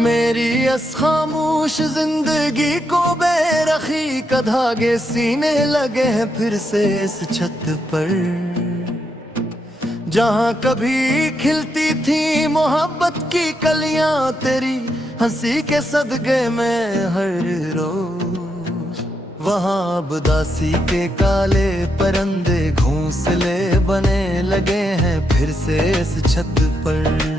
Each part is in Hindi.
मेरी इस खामोश जिंदगी को बेरखी का धागे सीने लगे हैं फिर से इस छत पर, जहाँ कभी खिलती थी मोहब्बत की कलियां तेरी हंसी के सदके में हर रोज। वहाँ अब दासी के काले परंदे घोंसले बने लगे हैं फिर से इस छत पर।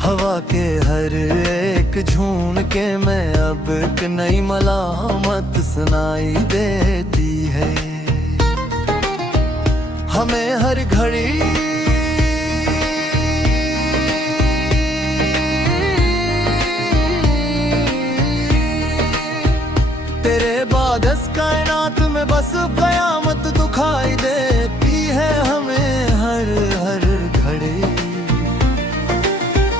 हवा के हर एक झूमके में अब एक नई मलामत सुनाई देती है। हमें हर घड़ी तेरे बाद इस कायनात में बस कयामत दिखाई देती है हमें हर घड़ी।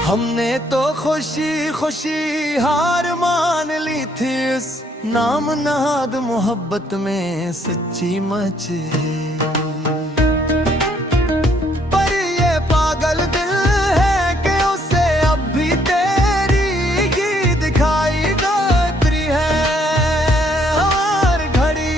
हमने तो खुशी खुशी हार मान ली थी इस नाम नहाद मोहब्बत में सच्ची मचे। पर ये पागल दिल है कि उसे अब भी तेरी ही दिखाई देती है हर घड़ी।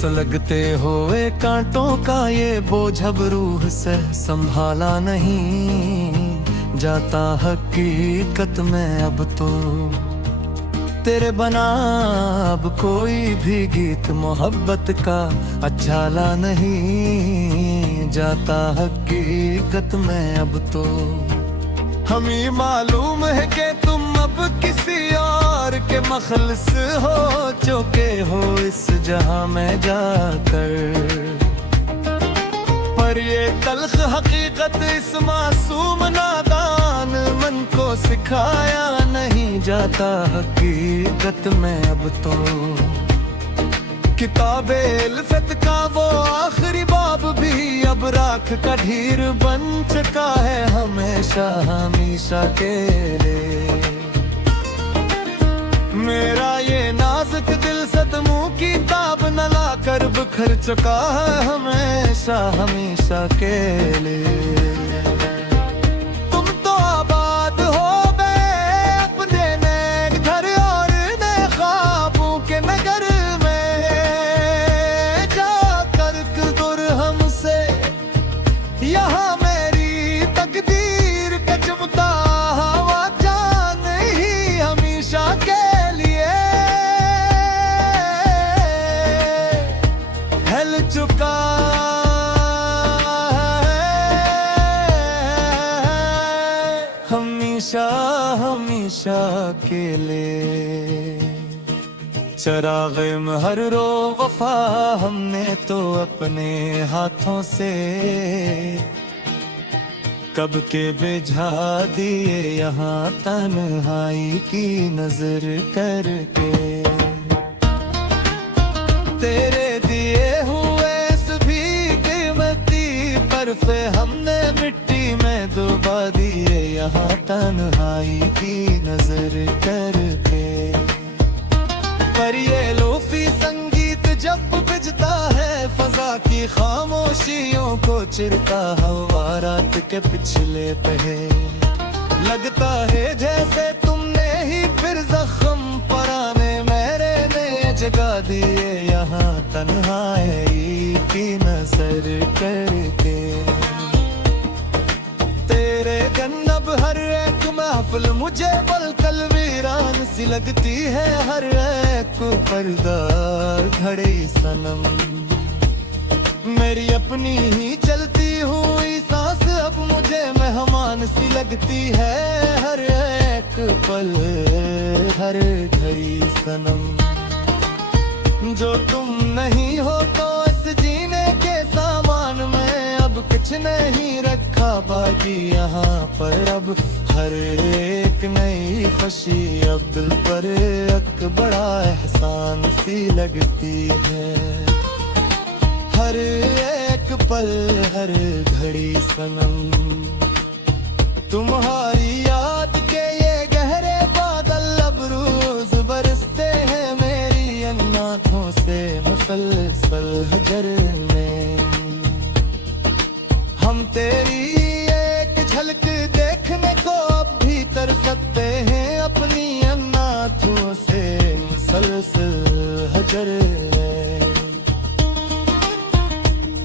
सुलगते हुए कांटों का ये बोझ अब रूह से संभाला नहीं जाता हकीकत में अब तो। तेरे बना अब कोई भी गीत मोहब्बत का अचाला नहीं जाता हकीकत में अब तो। हमें मालूम है कि तुम अब किसी और के मखलस हो चुके हो इस जहां में जाकर। पर ये तल्ख हकीकत इस मासूम नादान मन को सिखाया नहीं जाता हकीकत में अब तो। किताबे इल्फत का वो आखिरी बाब भी अब राख का ढीर बन चुका है हमेशा हमेशा के लिए। मेरा ये नाजुक दिल सदमों की ताब न लाकर बिखर चुका है हमेशा हमेशा के लिए। तुम तो आबाद हो गए अपने नए घर और नए ख्वाबों के नगर में जाकर दूर हमसे। यहाँ मेरी तकदीर का चमता हवा जान ही हमेशा के हिल चुका है हमेशा हमेशा के लिए। चराग़े में हर रो वफा हमने तो अपने हाथों से कब के बिझा दिए यहाँ तन्हाई की नजर करके। तेरे दिए हुए सभी कीमती परफे हमने मिट्टी में डुबा दिए यहाँ तन्हाई की नजर करके। पर ये लोफी संगीत जब बजता है फजा की खामोशियों को चिरता हवा रात के पिछले पहे। लगता है जैसे तुमने ही फिर जख्म पराने मेरे ने जगा दिए यहाँ तन्हाई की नजर करके। तेरे जन्नब हर एक महफिल मुझे पलकल वीरान सी लगती है हर एक पर्दा घड़े सनम। मेरी अपनी ही चलती हुई सांस अब मुझे मेहमान सी लगती है हर एक पल हर घड़ी सनम। जो तुम नहीं हो तो इस जीने के सामान में अब कुछ नहीं रखा बाकी यहाँ पर। अब हर एक नई खुशी अब दिल पर एक बड़ा एहसान सी लगती है हर एक पल हर घड़ी सनम। तुम्हारी याद के ये गहरे बादल अब रोज बरसते हैं मेरी इन आँखों से। हजर में। हम तेरी एक झलक देखने को अब भी तरसते हैं, अपनी अनाथों से मुसलसल हजर में।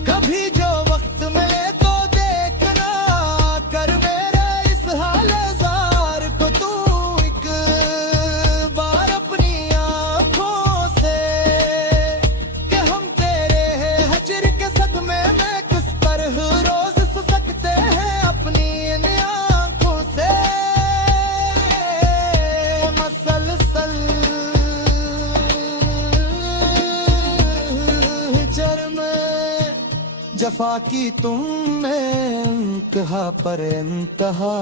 कभी जो वक्त मिले तो देखना कर मेरे इस हाले ज़ार को तू एक बार अपनी आँखों से, कि हम तेरे हजर के सदमे में किस तरह रोज सकते हैं अपनी इन आँखों से। मसलसल हजर में जफा की तुमने इंतहा पर इंतहा,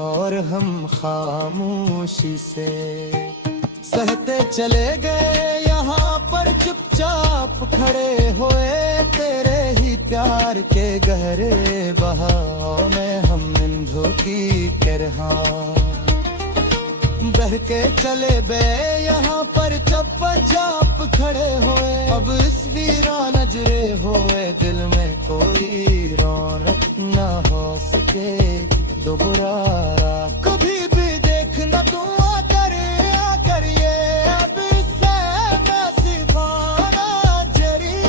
और हम खामोशी से सहते चले गए यहाँ पर चुपचाप खड़े हुए, तेरे ही प्यार के गहरे बहाव में हम निंदों की तरह बह के चले बे यहाँ पर चुपचाप खड़े हुए। अब इस वीरा नजरे हुए दिल में कोई रौनक न हो सके दोबारा। कभी भी देखना तू आकर ये अब इससे मैं सिखाना जरी,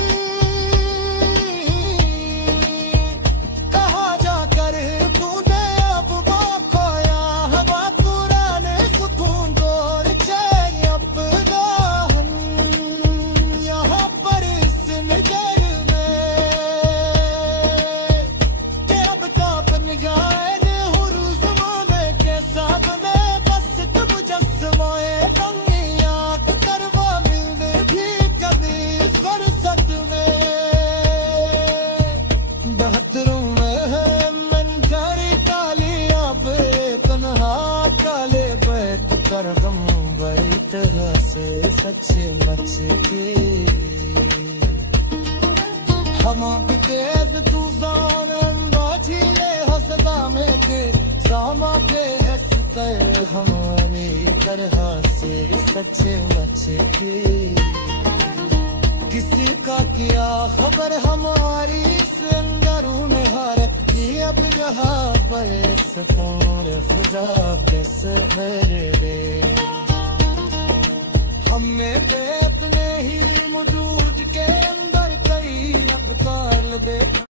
कहाँ जाकर तूने अब वो खोया हवा पुराने सुकून दौर चैन अपना। हम यहाँ पर इस नजर में कि अब ताप निगाहें हुरू ज़माने के सामने, बस तुम जस्मोए तंगियाँ करवा मिलने भी कभी फुर्सत में। बहत्तरों में है मन घरी काली अब तन्हा काले बैत कर गम बैत हंसे सच मच के। हम भी तेज तूफान अंदाजी ले हंसदा में के सामा के हंसते हम कर हंसे सच मच के। किसी का क्या खबर हमारी इस अंदरून हारत की, अब जहाँ पर सुकून खुदा के सवेरे। हमने अपने ही मौजूद के अंदर कई अवतार देखा।